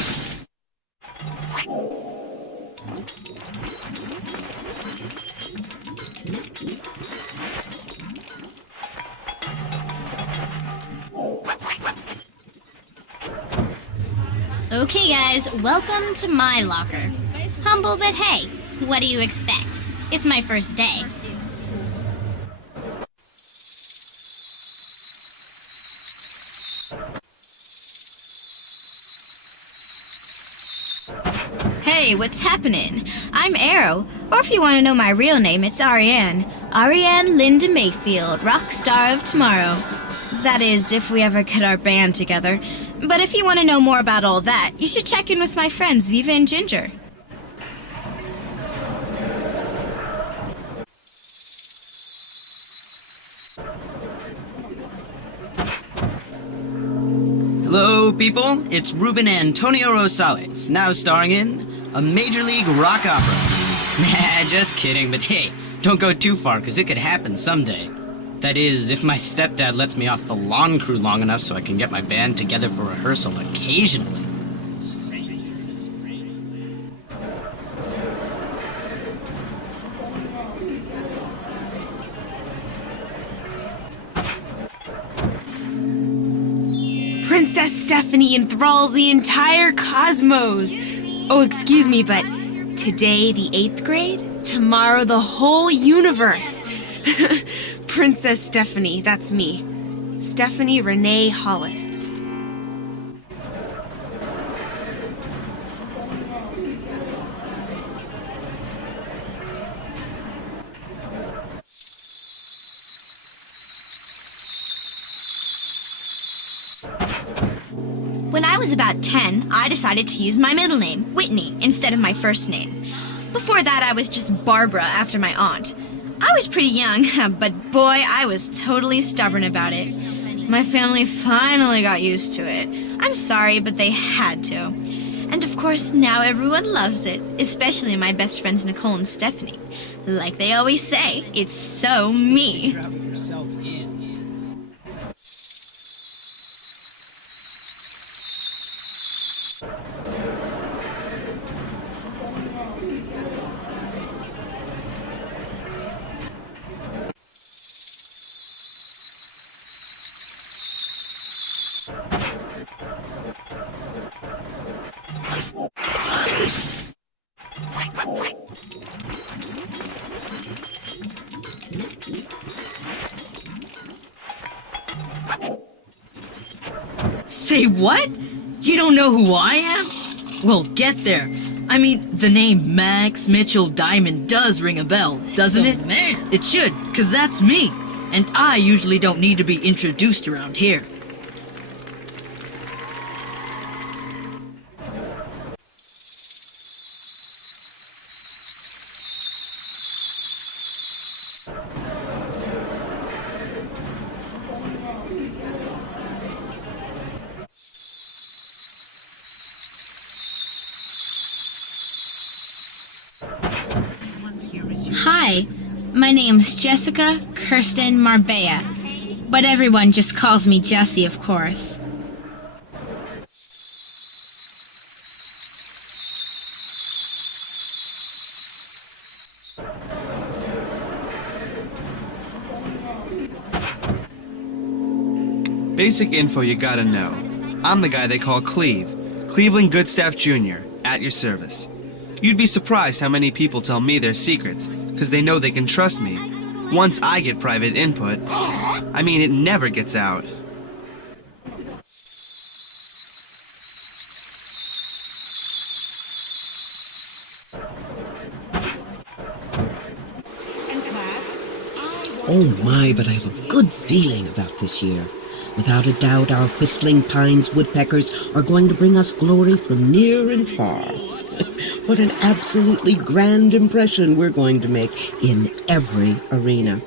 Okay guys, welcome to my locker. Humble, but hey, what do you expect? It's my first day. Hey, what's happening? I'm Arrow, or if you want to know my real name, it's Ariane. Ariane Linda Mayfield, rock star of tomorrow. That is, if we ever get our band together. But if you want to know more about all that, you should check in with my friends Viva and Ginger. Hello, people. It's Ruben Antonio Rosales, now starring in a Major League rock opera. Nah, just kidding, but hey, don't go too far, because it could happen someday. That is, if my stepdad lets me off the lawn crew long enough so I can get my band together for rehearsal occasionally. Princess Stephanie enthralls the entire cosmos. Oh, excuse me, but today the 8th grade, tomorrow the whole universe. Princess Stephanie, that's me. Stephanie Renee Hollis. When I was about 10, I decided to use my middle name, Whitney, instead of my first name. Before that, I was just Barbara after my aunt. I was pretty young, but boy, I was totally stubborn about it. My family finally got used to it. I'm sorry, but they had to. And of course, now everyone loves it, especially my best friends Nicole and Stephanie. Like they always say, it's so me. Say what? You don't know who I am? Well, get there. I mean, the name Max Mitchell Diamond does ring a bell, doesn't it? Man. It should, 'cause that's me. And I usually don't need to be introduced around here. Hi, my name's Jessica Kirsten Marbella, but everyone just calls me Jessie, of course. Basic info you gotta know. I'm the guy they call Cleve, Cleveland Goodstaff Jr., at your service. You'd be surprised how many people tell me their secrets, because they know they can trust me. Once I get private input, I mean, it never gets out. Oh my, but I have a good feeling about this year. Without a doubt, our whistling pines woodpeckers are going to bring us glory from near and far. What an absolutely grand impression we're going to make in every arena.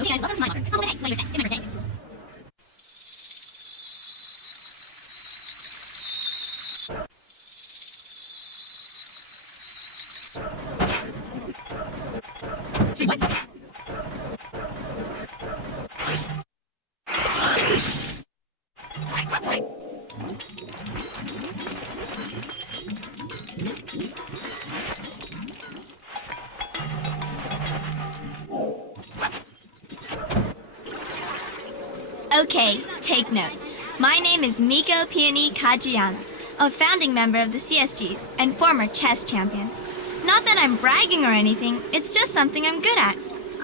Okay guys, welcome to my locker. Oh, hey, what are you saying? It's my first day. Okay, take note. My name is Miko Peony Kajiyama, a founding member of the CSGs and former chess champion. Not that I'm bragging or anything, it's just something I'm good at.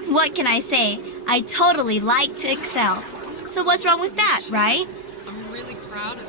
What can I say? I totally like to excel. So what's wrong with that, right? I'm really proud of you.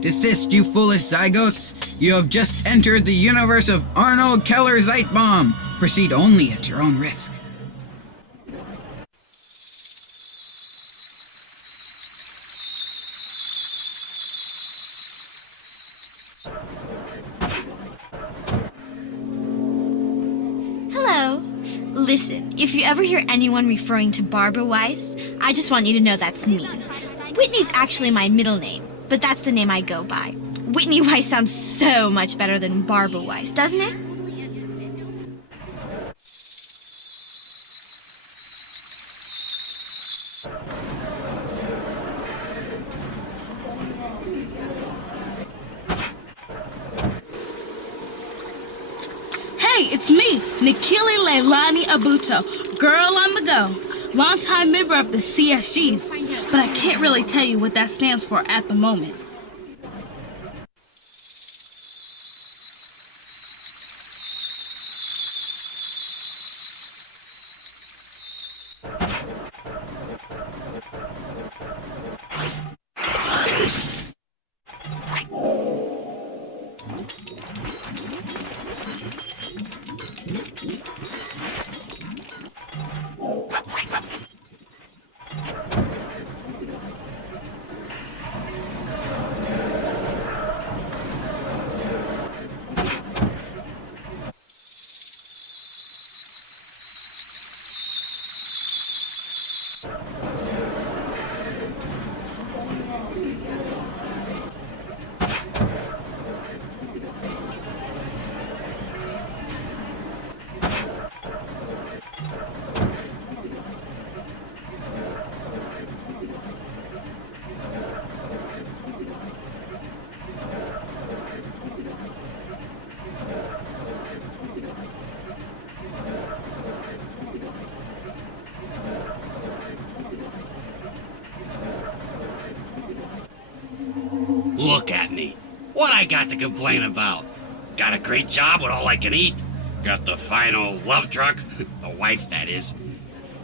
Desist, you foolish zygotes! You have just entered the universe of Arnold Keller Zeitbaum. Proceed only at your own risk. Hello. Listen, if you ever hear anyone referring to Barbara Weiss, I just want you to know that's me. Whitney's actually my middle name, but that's the name I go by. Whitney Weiss sounds so much better than Barbara Weiss, doesn't it? Hey, it's me, Nakili Leilani Abuto, girl on the go. Longtime member of the CSGs, but I can't really tell you what that stands for at the moment. Look at me. What I got to complain about? Got a great job with all I can eat. Got the final love truck. The wife, that is.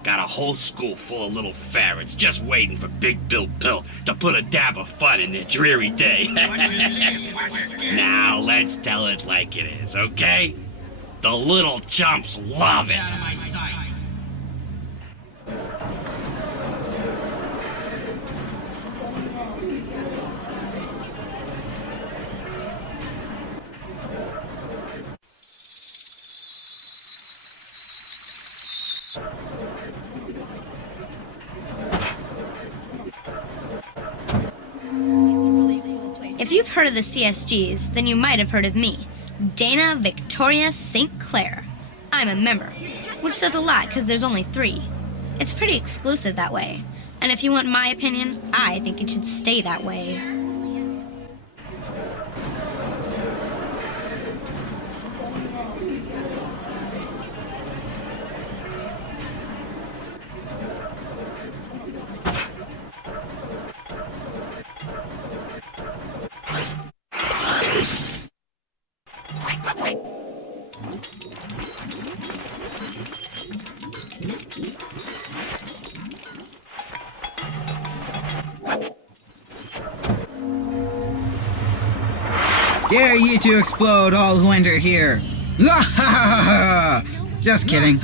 Got a whole school full of little ferrets just waiting for Big Bill Pill to put a dab of fun in their dreary day. Now, let's tell it like it is, okay? The little chumps love it. If you've heard of the CSGs, then you might have heard of me, Dana Victoria St. Clair. I'm a member, which says a lot because there's only 3. It's pretty exclusive that way. And if you want my opinion, I think it should stay that way. Dare you to explode, all who enter here! Just kidding.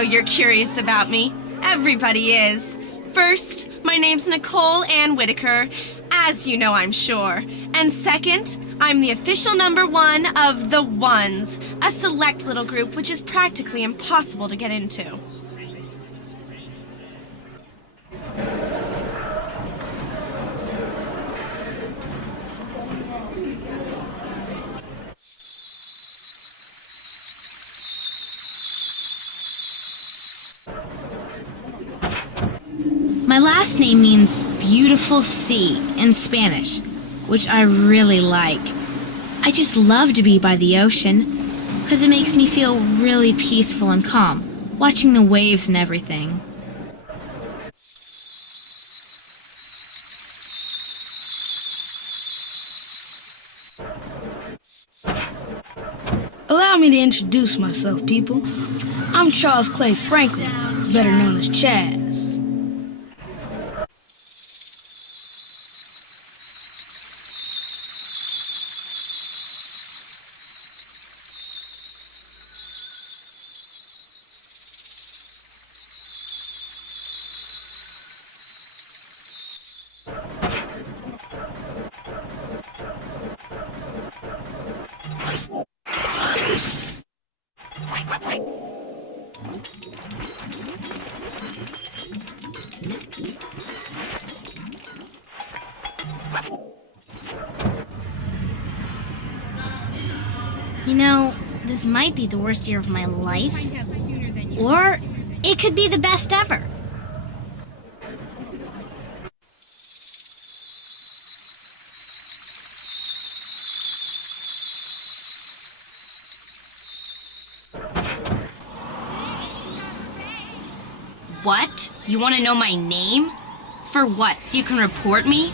know you're curious about me. Everybody is. First, my name's Nicole Ann Whitaker, as you know, I'm sure. And second, I'm the official number 1 of the Ones, a select little group which is practically impossible to get into. My last name means beautiful sea in Spanish, which I really like. I just love to be by the ocean, because it makes me feel really peaceful and calm, watching the waves and everything. Allow me to introduce myself, people. I'm Charles Clay Franklin, better known as Chaz. You know, this might be the worst year of my life, or it could be the best ever. What? You want to know my name? For what? So you can report me?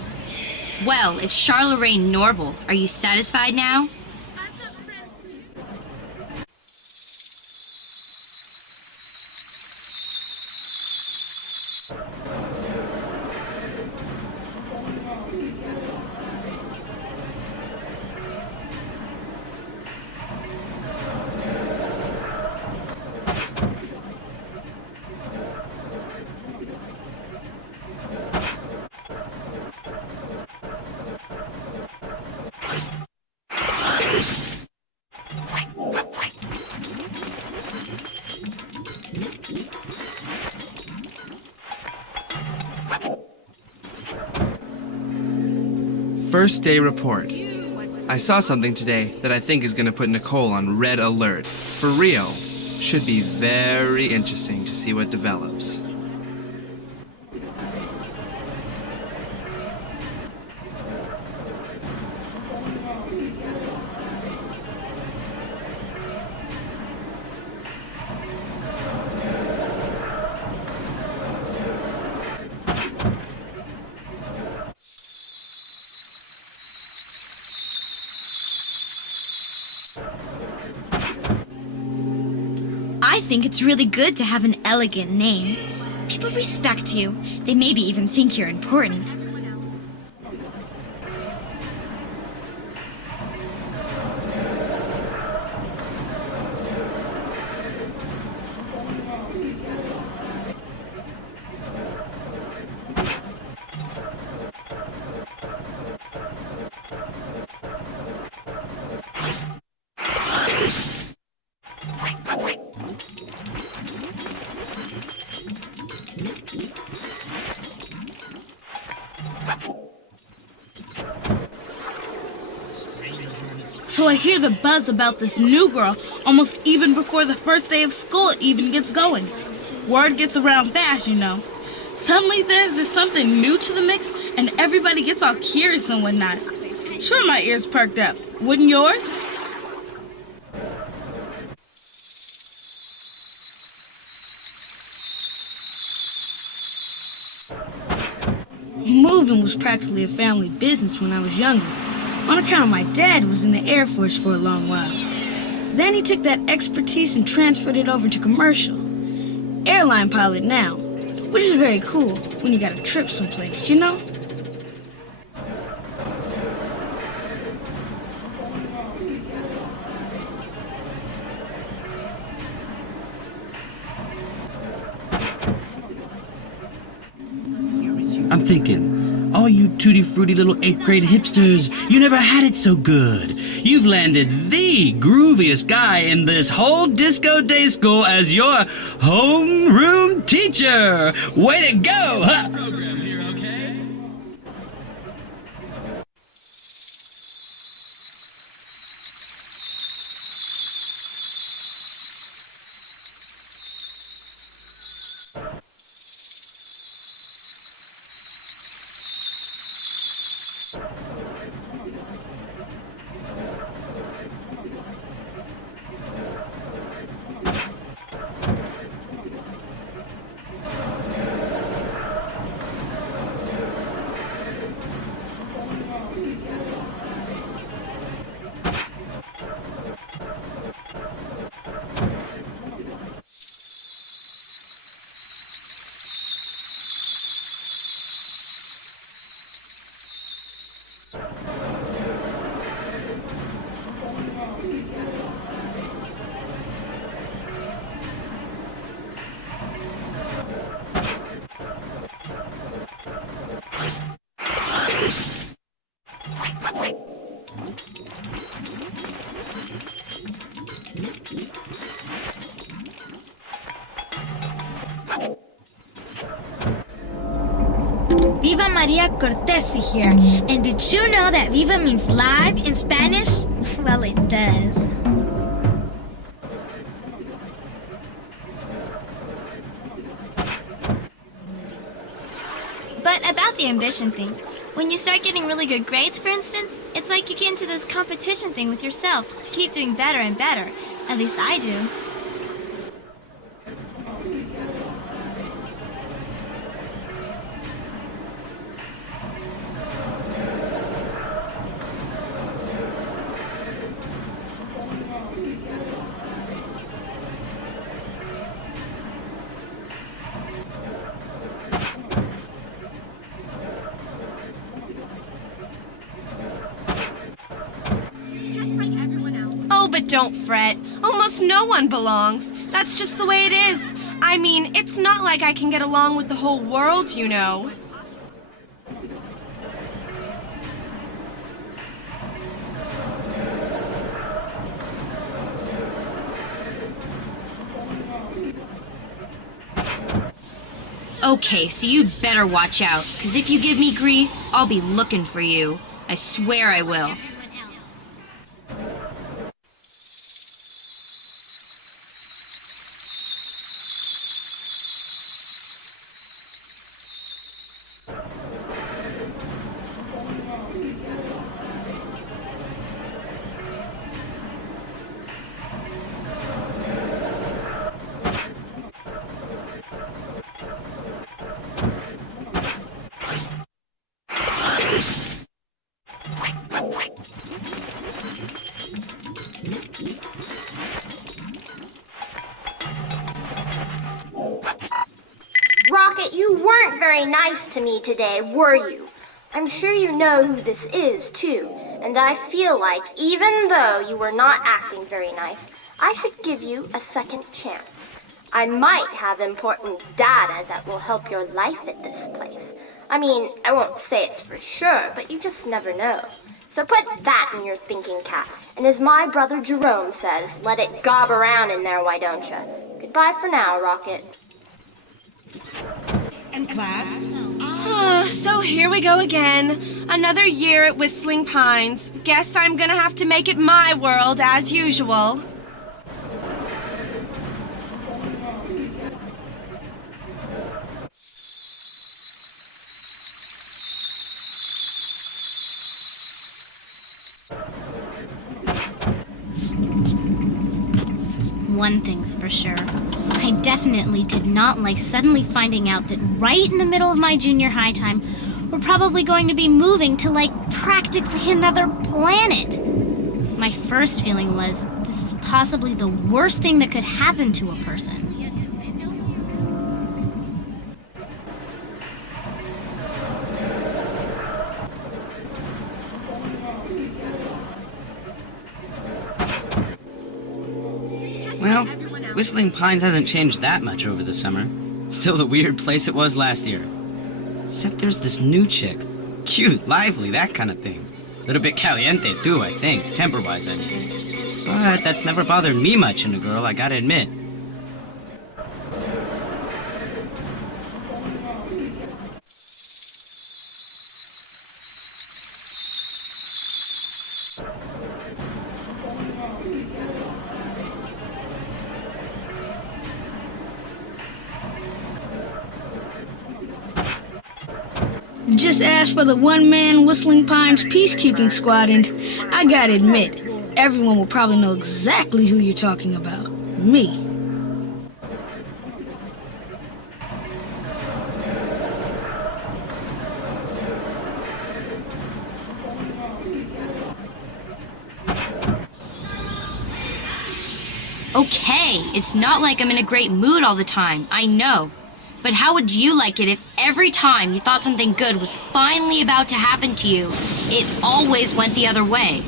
Well, it's Sharla Rain Norval. Are you satisfied now? First day report. I saw something today that I think is going to put Nicole on red alert. For real. Should be very interesting to see what develops. I think it's really good to have an elegant name. People respect you. They maybe even think you're important. So I hear the buzz about this new girl almost even before the first day of school even gets going. Word gets around fast, you know. Suddenly there's something new to the mix and everybody gets all curious and whatnot. Sure, my ears perked up. Wouldn't yours? Moving was practically a family business when I was younger. On account my dad was in the Air Force for a long while. Then he took that expertise and transferred it over to commercial. Airline pilot now, which is very cool when you got a trip someplace, you know? I'm thinking, all you tutti-frutti little 8th grade hipsters, you never had it so good. You've landed the grooviest guy in this whole disco day school as your homeroom teacher. Way to go, huh? Program here, okay? Viva Maria Cortesi here. And did you know that Viva means live in Spanish? Well, it does. But about the ambition thing, when you start getting really good grades, for instance, it's like you get into this competition thing with yourself to keep doing better and better. At least I do. Oh, but don't fret. Almost no one belongs. That's just the way it is. I mean, it's not like I can get along with the whole world, you know. Okay, so you better watch out, because if you give me grief, I'll be looking for you. I swear I will. Rockett, you weren't very nice to me today, were you? I'm sure you know who this is, too. And I feel like, even though you were not acting very nice, I should give you a second chance. I might have important data that will help your life at this place. I mean, I won't say it's for sure, but you just never know. So put that in your thinking cap, and as my brother Jerome says, let it gob around in there, why don't you? Goodbye for now, Rockett. And class? So here we go again. Another year at Whistling Pines. Guess I'm gonna have to make it my world as usual. One thing's for sure. I definitely did not like suddenly finding out that right in the middle of my junior high time, we're probably going to be moving to, like, practically another planet. My first feeling was, this is possibly the worst thing that could happen to a person. Well, Whistling Pines hasn't changed that much over the summer. Still the weird place it was last year. Except there's this new chick. Cute, lively, that kind of thing. Little bit caliente, too, I think. Temper-wise, I mean. But that's never bothered me much in a girl, I gotta admit. Just asked for the one-man Whistling Pines peacekeeping squad, and I gotta admit, everyone will probably know exactly who you're talking about. Me. Okay, it's not like I'm in a great mood all the time, I know. But how would you like it if every time you thought something good was finally about to happen to you, it always went the other way?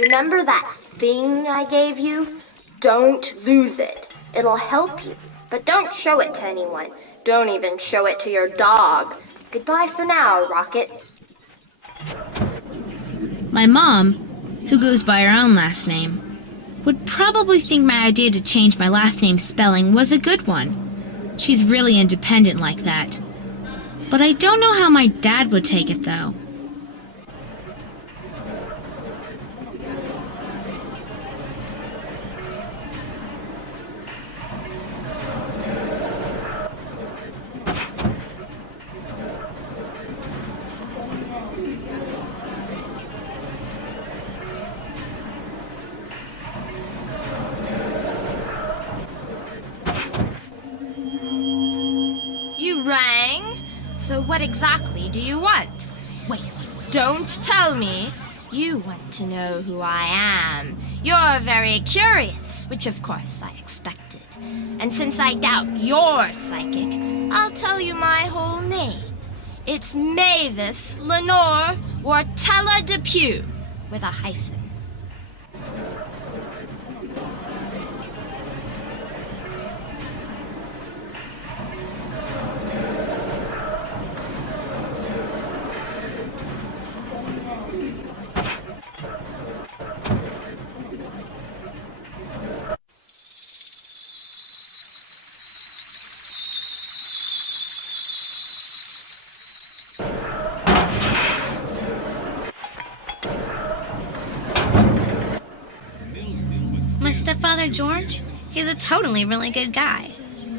Remember that thing I gave you? Don't lose it. It'll help you. But don't show it to anyone. Don't even show it to your dog. Goodbye for now, Rockett. My mom, who goes by her own last name, would probably think my idea to change my last name's spelling was a good one. She's really independent like that. But I don't know how my dad would take it, though. So what exactly do you want? Wait, don't tell me. You want to know who I am. You're very curious, which of course I expected. And since I doubt you're psychic, I'll tell you my whole name. It's Mavis Lenore Wartella Depew, with a hyphen. My stepfather, George, he's a totally really good guy.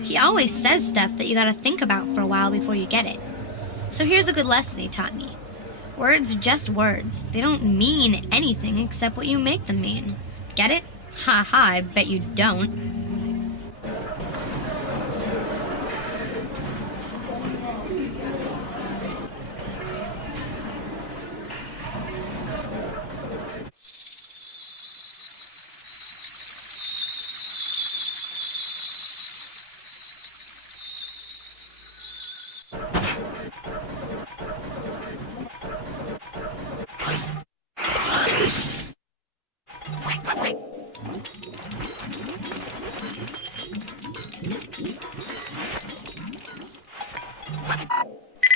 He always says stuff that you gotta think about for a while before you get it. So here's a good lesson he taught me. Words are just words. They don't mean anything except what you make them mean. Get it? Ha ha, I bet you don't.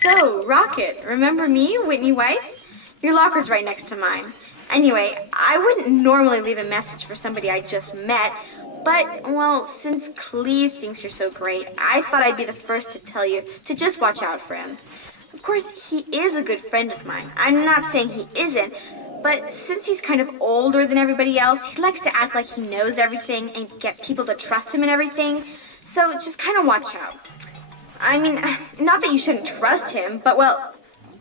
So, Rockett, remember me, Whitney Weiss? Your locker's right next to mine. Anyway, I wouldn't normally leave a message for somebody I just met, but, well, since Cleve thinks you're so great, I thought I'd be the first to tell you to just watch out for him. Of course, he is a good friend of mine. I'm not saying he isn't, but since he's kind of older than everybody else, he likes to act like he knows everything and get people to trust him and everything, so just kind of watch out. I mean, not that you shouldn't trust him, but, well,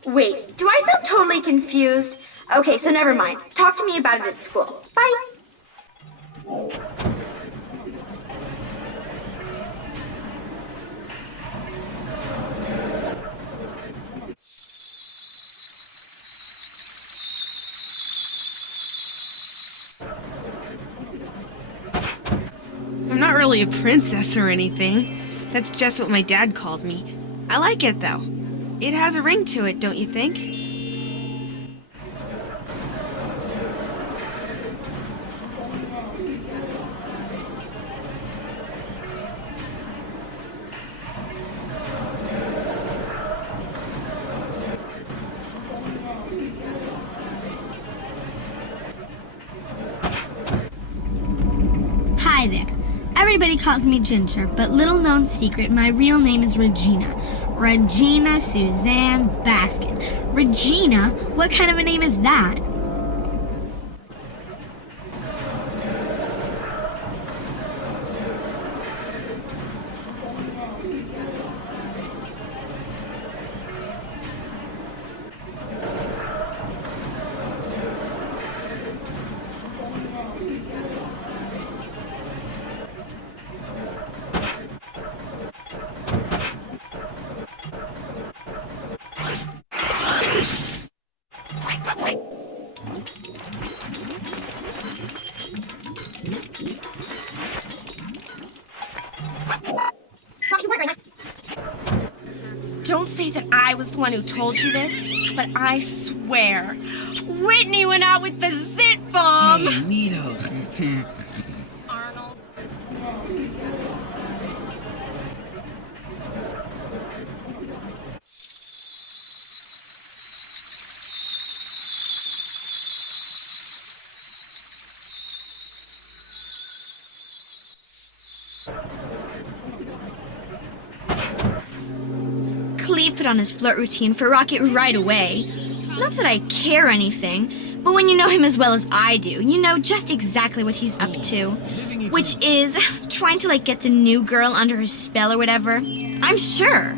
wait, do I sound totally confused? Okay, so never mind. Talk to me about it at school. Bye. really a princess or anything. That's just what my dad calls me. I like it, though. It has a ring to it, don't you think? Hi there. Everybody calls me Ginger, but little known secret, my real name is Regina. Regina Suzanne Baskin. Regina? What kind of a name is that? Don't say that I was the one who told you this, but I swear, Whitney went out with the zit bomb! Hey, Mito. Arnold. Cleve put on his flirt routine for Rockett right away. Not that I care or anything, but when you know him as well as I do, you know just exactly what he's up to. Which is trying to, get the new girl under his spell or whatever. I'm sure.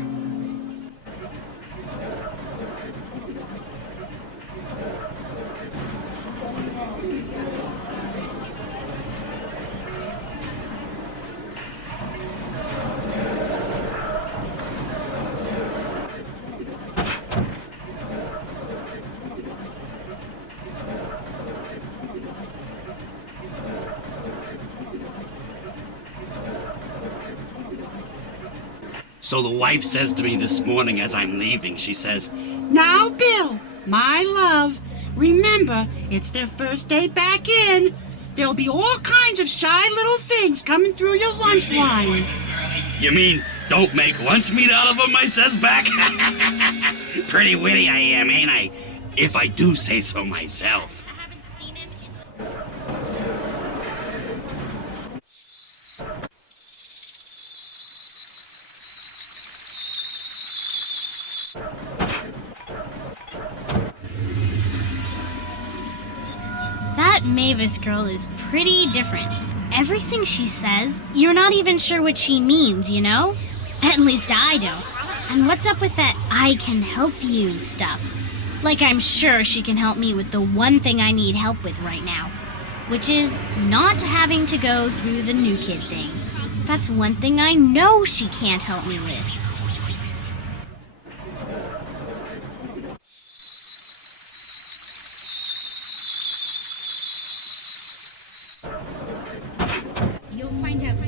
So the wife says to me this morning as I'm leaving, she says, "Now, Bill, my love, remember, it's their first day back in. There'll be all kinds of shy little things coming through your lunch line." "You mean don't make lunch meat out of them?" I says back. Pretty witty I am, ain't I? If I do say so myself. That Mavis girl is pretty different. Everything she says, you're not even sure what she means, you know? At least I don't. And what's up with that "I can help you" stuff? Like I'm sure she can help me with the one thing I need help with right now, which is not having to go through the new kid thing. That's one thing I know she can't help me with.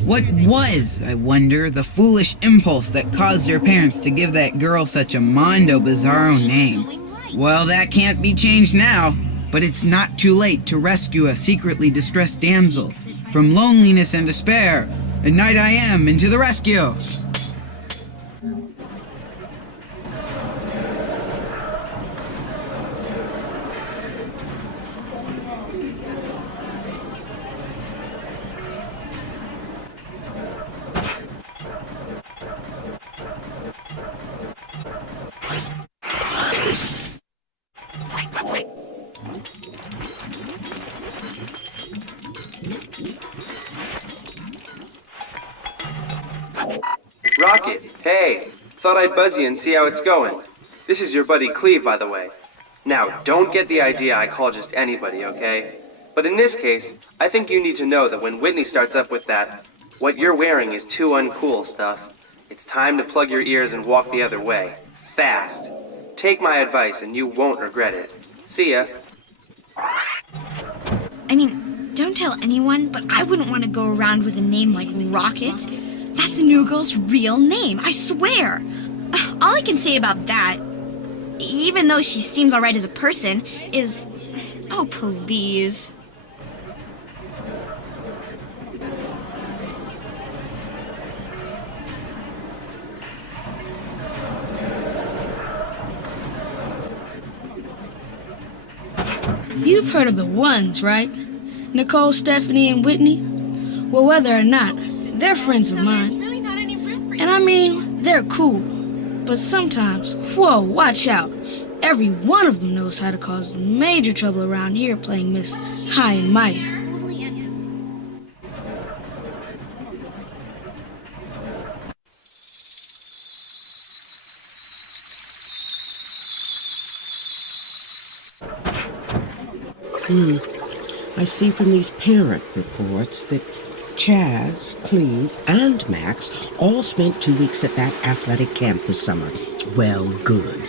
What was, I wonder, the foolish impulse that caused your parents to give that girl such a Mondo Bizarro name? Well, that can't be changed now, but it's not too late to rescue a secretly distressed damsel from loneliness and despair. At night I am, and to the rescue! Rockett, hey, thought I'd buzz you and see how it's going. This is your buddy Cleve, by the way. Now, don't get the idea I call just anybody, okay? But in this case, I think you need to know that when Whitney starts up with that, "what you're wearing is too uncool" stuff, it's time to plug your ears and walk the other way. Fast. Take my advice and you won't regret it. See ya. I mean, Don't tell anyone, but I wouldn't want to go around with a name like Rockett. That's the new girl's real name, I swear. All I can say about that, even though she seems alright as a person, is... Oh, please. You've heard of the ones, right? Nicole, Stephanie, and Whitney? Well, whether or not, they're friends of mine. And I mean, they're cool. But sometimes, whoa, watch out. Every one of them knows how to cause major trouble around here playing Miss High and Mighty. I see from these parent reports that Chaz, Cleve, and Max all spent 2 weeks at that athletic camp this summer. Well, good.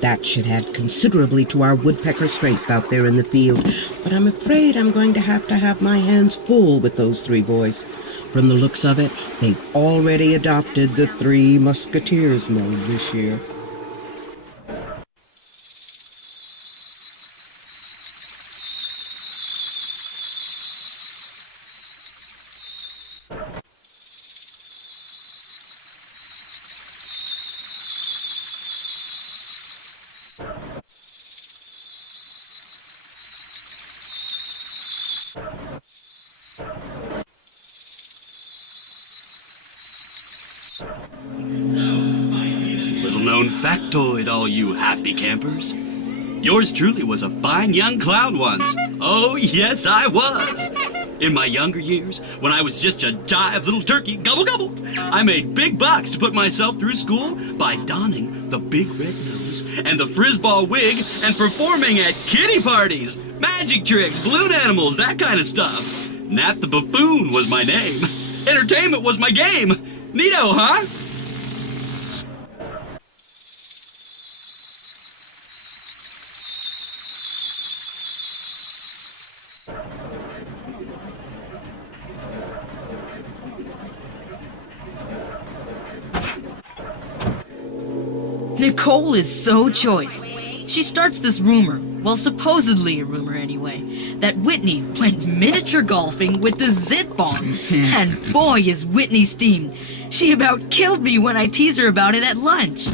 That should add considerably to our woodpecker strength out there in the field. But I'm afraid I'm going to have my hands full with those 3 boys. From the looks of it, they've already adopted the 3 Musketeers mode this year. Little known factoid, all you happy campers. Yours truly was a fine young clown once. Oh, yes, I was. In my younger years, when I was just a jive little turkey, gobble gobble, I made big bucks to put myself through school by donning the big red nose and the frizzball wig and performing at kiddie parties, magic tricks, balloon animals, that kind of stuff. Nat the Buffoon was my name. Entertainment was my game. Neato, huh? Nicole is so choice. She starts this rumor, well, supposedly a rumor anyway, that Whitney went miniature golfing with the zit bomb. And boy, is Whitney steamed. She about killed me when I teased her about it at lunch.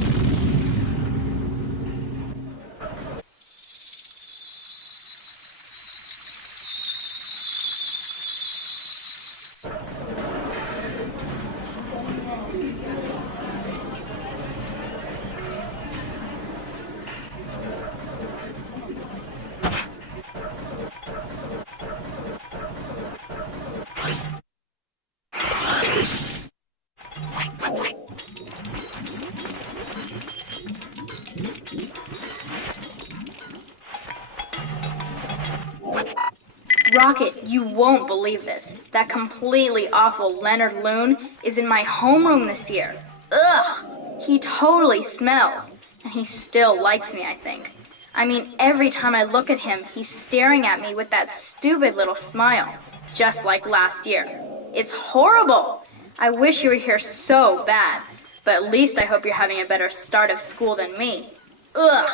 Rockett, you won't believe this. That completely awful Leonard Loon is in my homeroom this year. Ugh! He totally smells. And he still likes me, I think. I mean, every time I look at him, he's staring at me with that stupid little smile. Just like last year. It's horrible! I wish you were here so bad. But at least I hope you're having a better start of school than me. Ugh!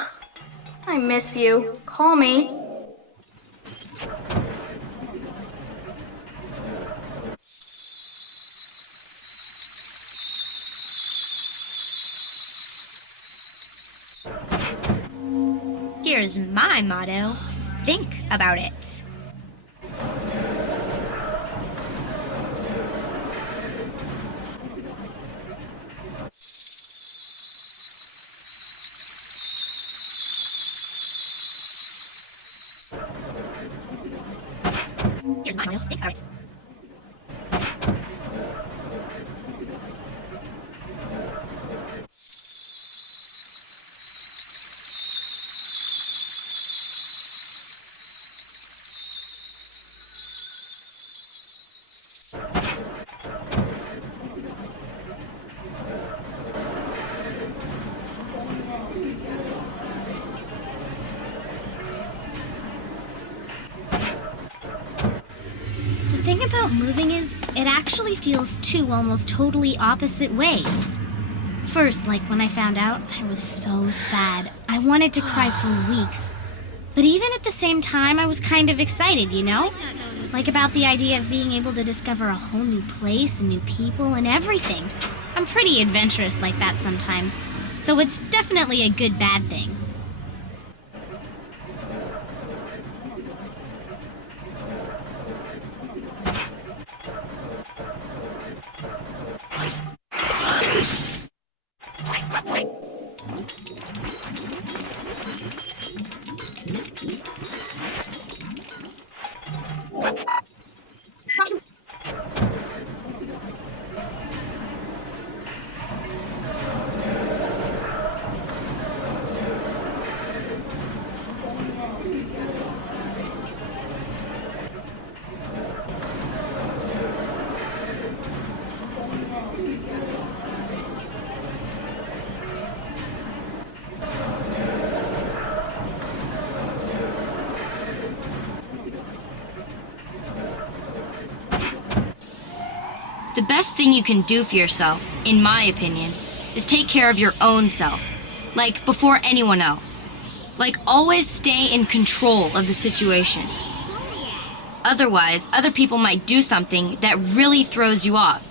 I miss you. Call me. Here's my motto. Think about it. Here's my motto. Think about it. about moving is, it actually feels two almost totally opposite ways. First, like when I found out, I was so sad. I wanted to cry for weeks. But even at the same time, I was kind of excited, you know? Like about the idea of being able to discover a whole new place and new people and everything. I'm pretty adventurous like that sometimes, so it's definitely a good bad thing. The best thing you can do for yourself, in my opinion, is take care of your own self. Like, before anyone else. Like, always stay in control of the situation. Otherwise, other people might do something that really throws you off.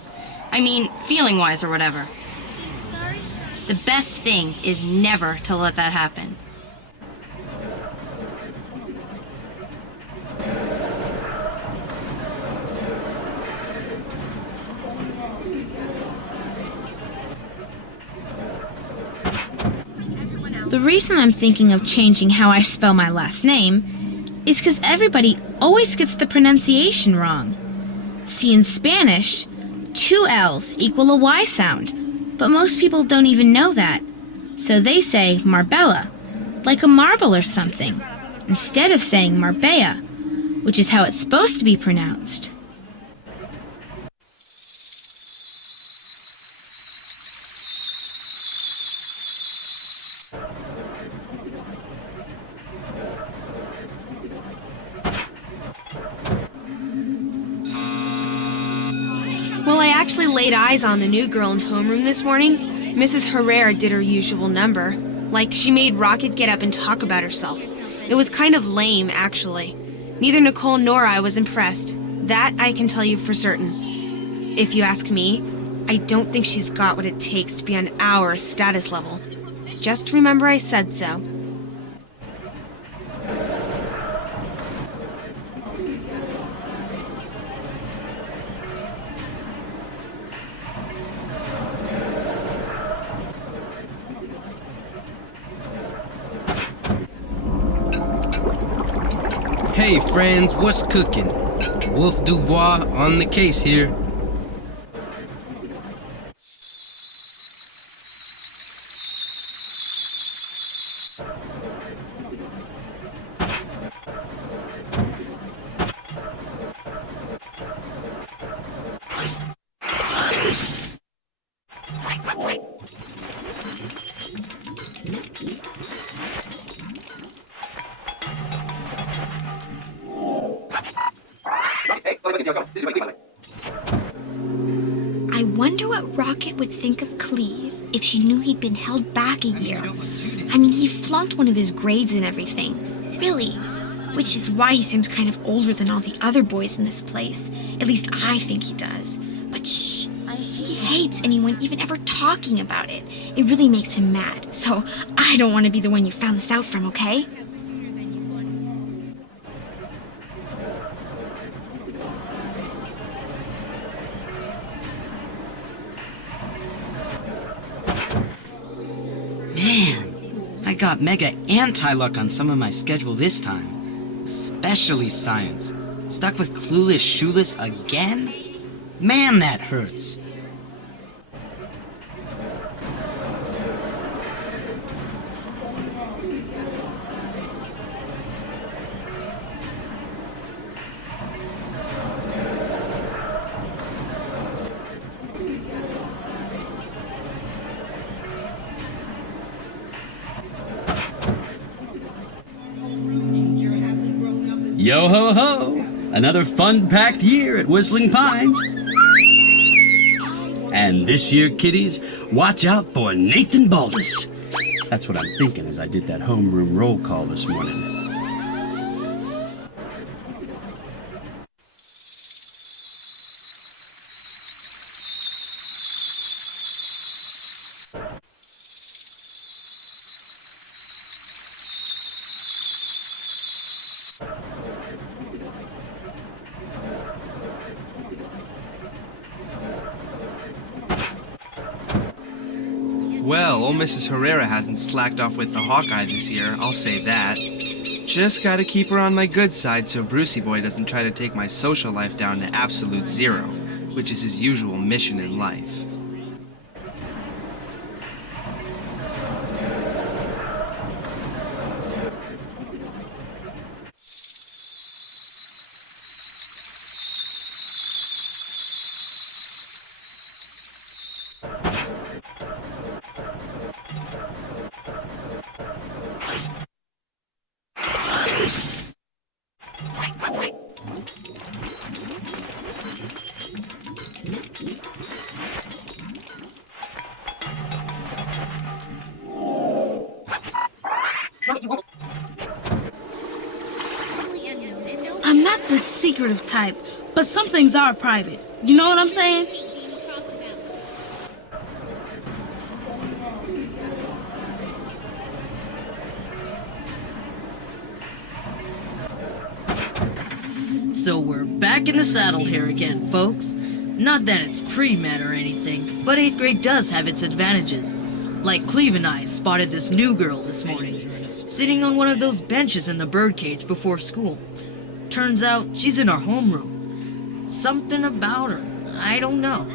I mean, feeling-wise or whatever. The best thing is never to let that happen. The reason I'm thinking of changing how I spell my last name is because everybody always gets the pronunciation wrong. See, in Spanish, 2 L's equal a Y sound, but most people don't even know that. So they say Marbella, like a marble or something, instead of saying Marbella, which is how it's supposed to be pronounced. Well, I actually laid eyes on the new girl in homeroom this morning. Mrs. Herrera did her usual number. Like, she made Rockett get up and talk about herself. It was kind of lame, actually. Neither Nicole nor I was impressed. That I can tell you for certain. If you ask me, I don't think she's got what it takes to be on our status level. Just remember I said so. Hey friends, what's cooking? Wolf Dubois on the case here. I wonder what Rockett would think of Cleve if she knew he'd been held back a year. I mean, he flunked one of his grades and everything. Really. Which is why he seems kind of older than all the other boys in this place. At least I think he does. But shh, he hates anyone even ever talking about it. It really makes him mad. So I don't want to be the one you found this out from, okay? I got mega anti-luck on some of my schedule this time. Especially science. Stuck with Clueless Shoeless again? Man, that hurts. Yo ho ho! another fun-packed year at Whistling Pines. And this year, kiddies, watch out for Nathan Baldus. That's what I'm thinking as I did that homeroom roll call this morning. Well, old Mrs. Herrera hasn't slacked off with the Hawkeye this year, I'll say that. Just gotta keep her on my good side so Brucey Boy doesn't try to take my social life down to absolute zero, which is his usual mission in life. I'm not the secretive type, but some things are private. You know what I'm saying? So we're back in the saddle here again, folks. Not that it's pre-med or anything, but 8th grade does have its advantages. Like Cleve and I spotted this new girl this morning, sitting on one of those benches in the birdcage before school. Turns out she's in our homeroom. Something about her, I don't know.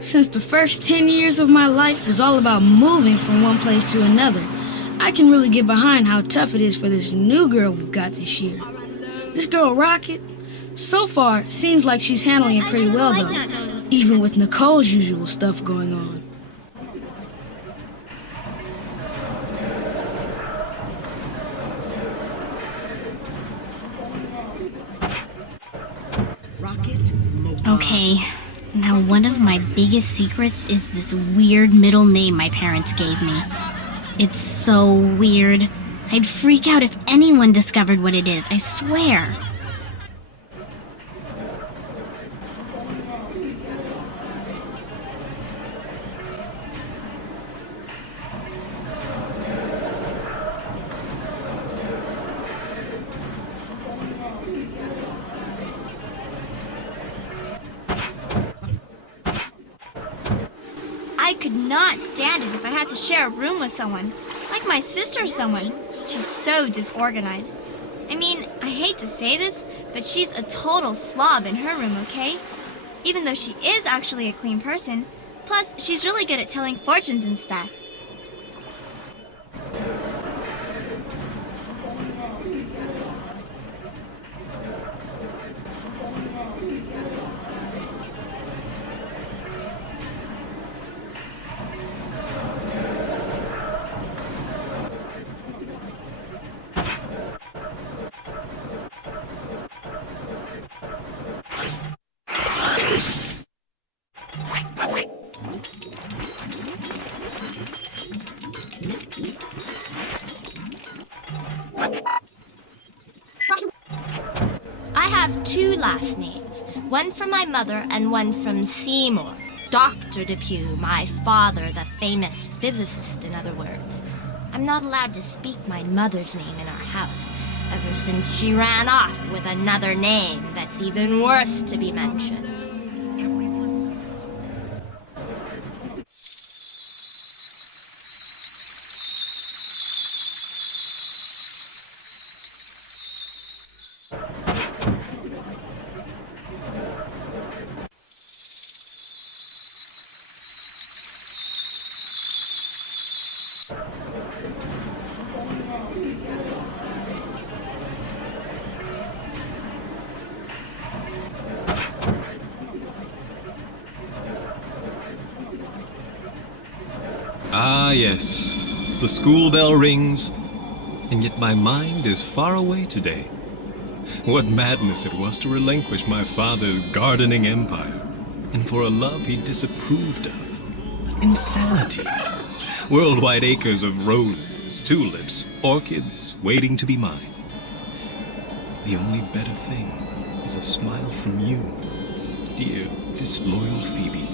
Since the first 10 years of my life was all about moving from one place to another, I can really get behind how tough it is for this new girl we've got this year. This girl, Rockett, so far seems like she's handling it pretty well, though, even with Nicole's usual stuff going on. Okay, now one of my biggest secrets is this weird middle name my parents gave me. It's so weird. I'd freak out if anyone discovered what it is, I swear. I could not stand it if I had to share a room with someone, like my sister or someone. She's so disorganized. I mean, I hate to say this, but she's a total slob in her room, okay? Even though she is actually a clean person. Plus, she's really good at telling fortunes and stuff. I have two last names, one from my mother and one from Seymour. Dr. Depew, my father, the famous physicist, in other words. I'm not allowed to speak my mother's name in our house, ever since she ran off with another name that's even worse to be mentioned. Ah, yes. The school bell rings, and yet my mind is far away today. What madness it was to relinquish my father's gardening empire, and for a love he disapproved of. Insanity. Worldwide acres of roses, tulips, orchids, waiting to be mine. The only better thing is a smile from you, dear, disloyal Phoebe.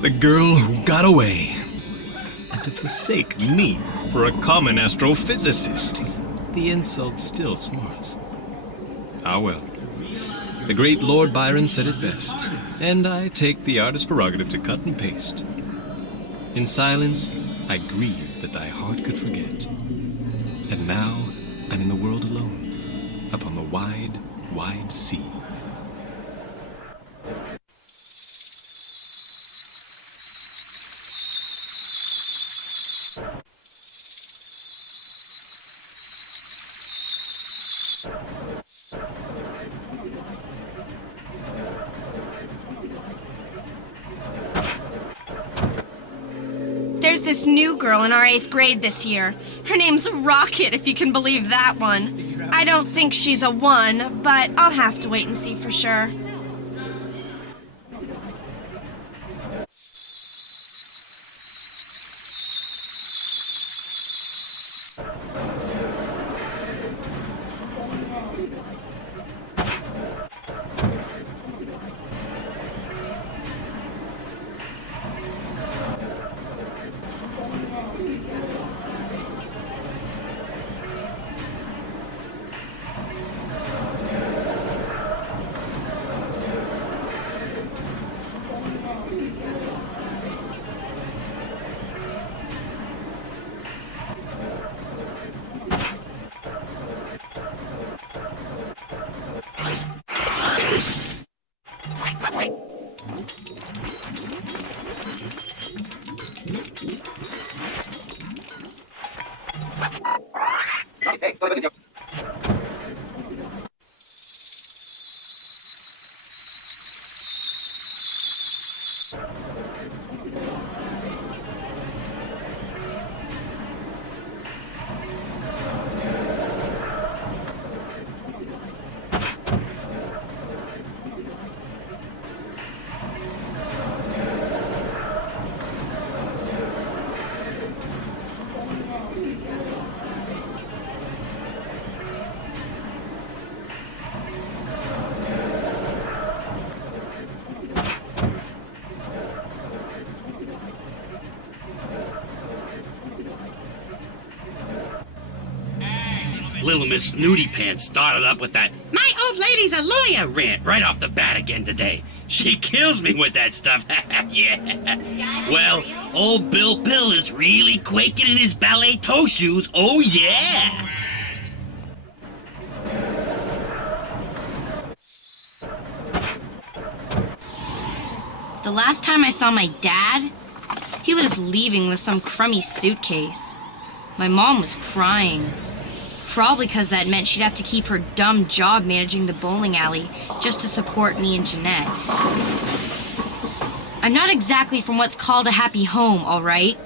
The girl who got away. And to forsake me for a common astrophysicist. The insult still smarts. Ah well. The great Lord Byron said it best, and I take the artist's prerogative to cut and paste. In silence, I grieve that thy heart could forget. And now, I'm in the world alone, upon the wide, wide sea. There's this new girl in our 8th grade this year. Her name's Rockett, if you can believe that one. I don't think she's a 1, but I'll have to wait and see for sure. Little Miss Snooty Pants started up with that "my old lady's a lawyer" rant right off the bat again today. She kills me with that stuff. Yeah. Well, old Bill Pill is really quaking in his ballet toe shoes. Oh, yeah. The last time I saw my dad, he was leaving with some crummy suitcase. My mom was crying. Probably because that meant she'd have to keep her dumb job managing the bowling alley just to support me and Jeanette. I'm not exactly from what's called a happy home, all right?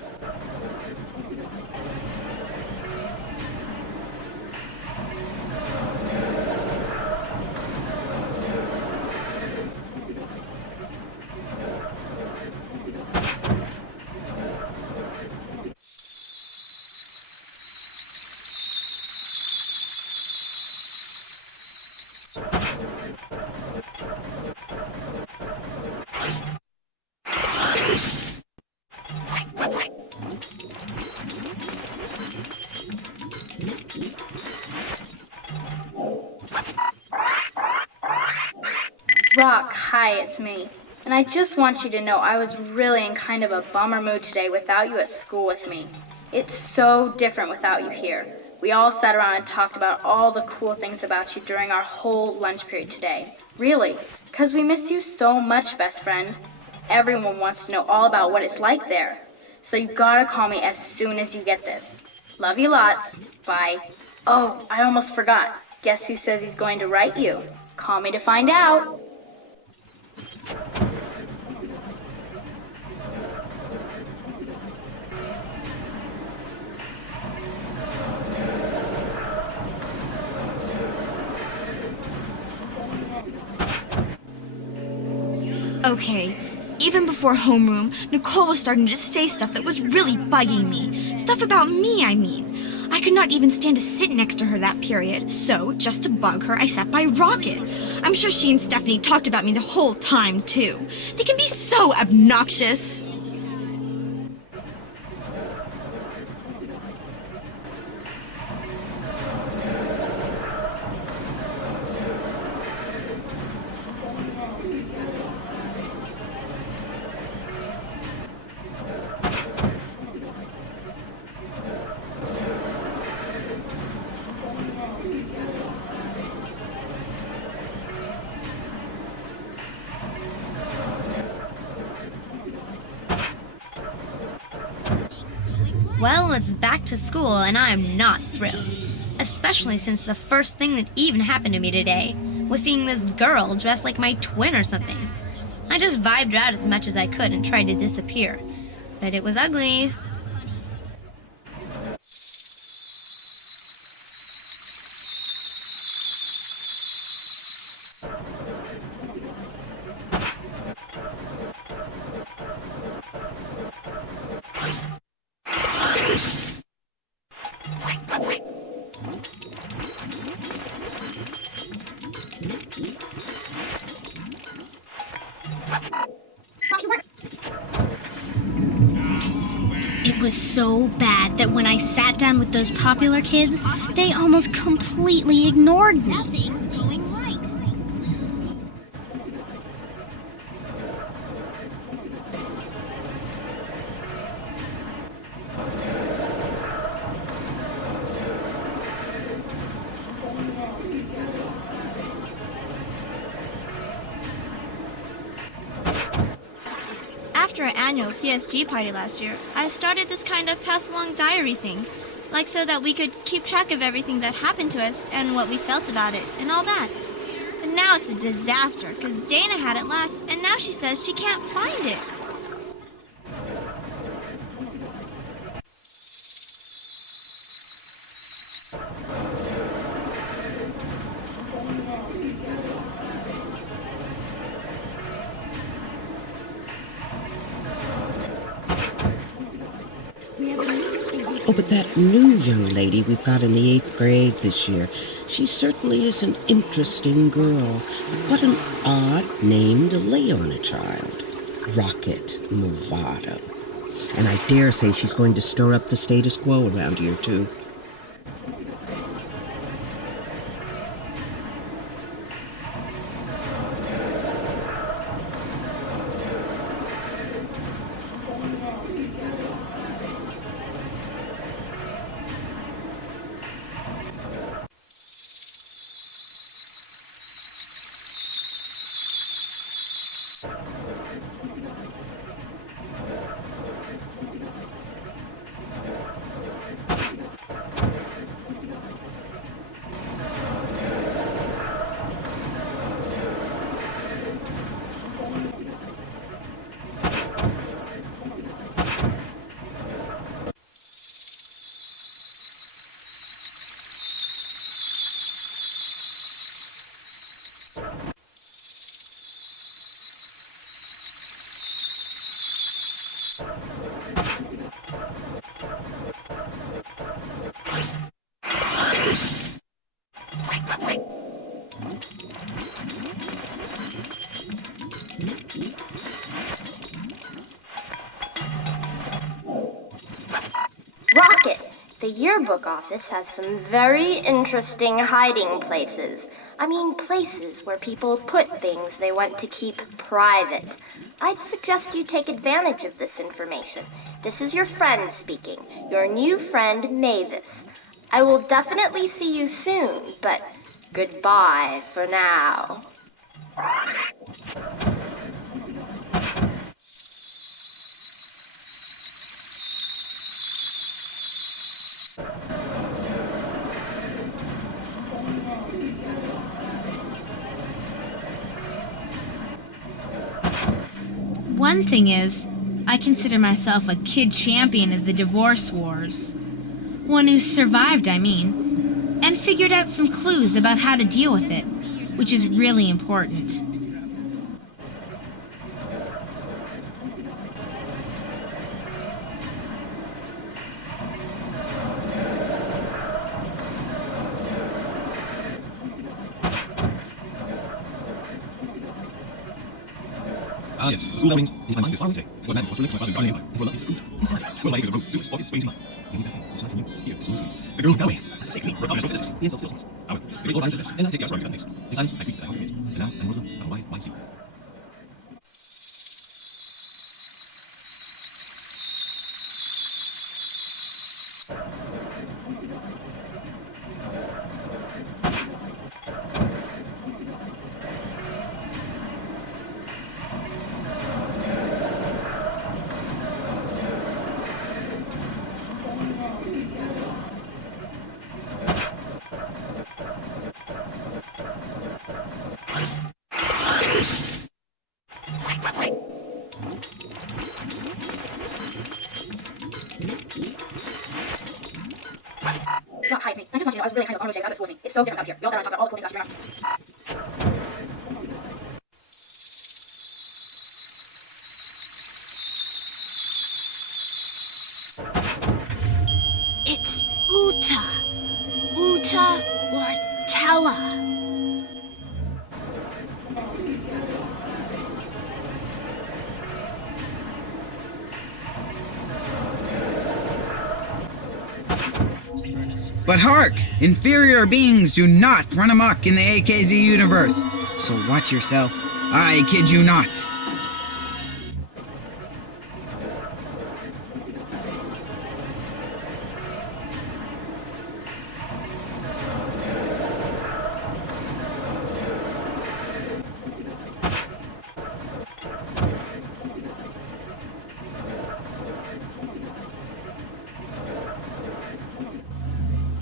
Rock, hi, it's me. And I just want you to know I was really in kind of a bummer mood today without you at school with me. It's so different without you here. We all sat around and talked about all the cool things about you during our whole lunch period today. Really, because we miss you so much, best friend. Everyone wants to know all about what it's like there. So you gotta call me as soon as you get this. Love you lots. Bye. Oh, I almost forgot. Guess who says he's going to write you? Call me to find out. Okay, even before homeroom, Nicole was starting to say stuff that was really bugging me. Stuff about me, I mean. I could not even stand to sit next to her that period, so, just to bug her, I sat by Rockett. I'm sure she and Stephanie talked about me the whole time, too. They can be so obnoxious. Well, it's back to school, and I'm not thrilled. Especially since the first thing that even happened to me today was seeing this girl dressed like my twin or something. I just vibed out as much as I could and tried to disappear. But it was ugly. It was so bad that when I sat down with those popular kids, they almost completely ignored me. Nothing's going right. After our annual CSG party last year, I started this kind of pass-along diary thing. Like so that we could keep track of everything that happened to us and what we felt about it and all that. But now it's a disaster because Dana had it last and now she says she can't find it. Oh, but that new young lady we've got in the 8th grade this year, she certainly is an interesting girl. What an odd name to lay on a child. Rockett Movado. And I dare say she's going to stir up the status quo around here, too. Rockett, the yearbook office has some very interesting hiding places. I mean, places where people put things they want to keep private. I'd suggest you take advantage of this information. This is your friend speaking, your new friend, Mavis. I will definitely see you soon, but goodbye for now. One thing is, I consider myself a kid champion of the divorce wars. One who survived, I mean, and figured out some clues about how to deal with it, which is really important. Ah, yes. The school bell rings, and my mind is far away today. What madness was to live my father's guardian empire, and for love is a good inside. Well, life is a road, sewers, orchids, springs, and mine. Maybe that thing, it's not for you. Here, it's only for you. The girl who me. Forsake me, for a communist with discs, the insults, the insults. However, the great Lord binds the fists, and I take the arms around his face. In silence, I greet the holy fate. And now, I'm Ruben of a wide, wide sea. Not hides me. I just want you to know I was really kind of Arnold about this school thing. It's so different out here. We all sat around talking about all the cool things about your It's Uta. Uta or Tella. But hark! Inferior beings do not run amok in the AKZ universe. So watch yourself. I kid you not.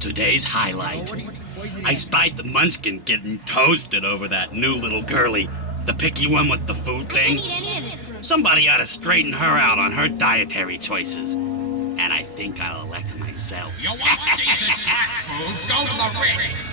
Today's highlight. I spied the munchkin getting toasted over that new little girlie, the picky one with the food thing. Somebody ought to straighten her out on her dietary choices. And I think I'll elect myself. You want decent cat food? Go to the Ritz.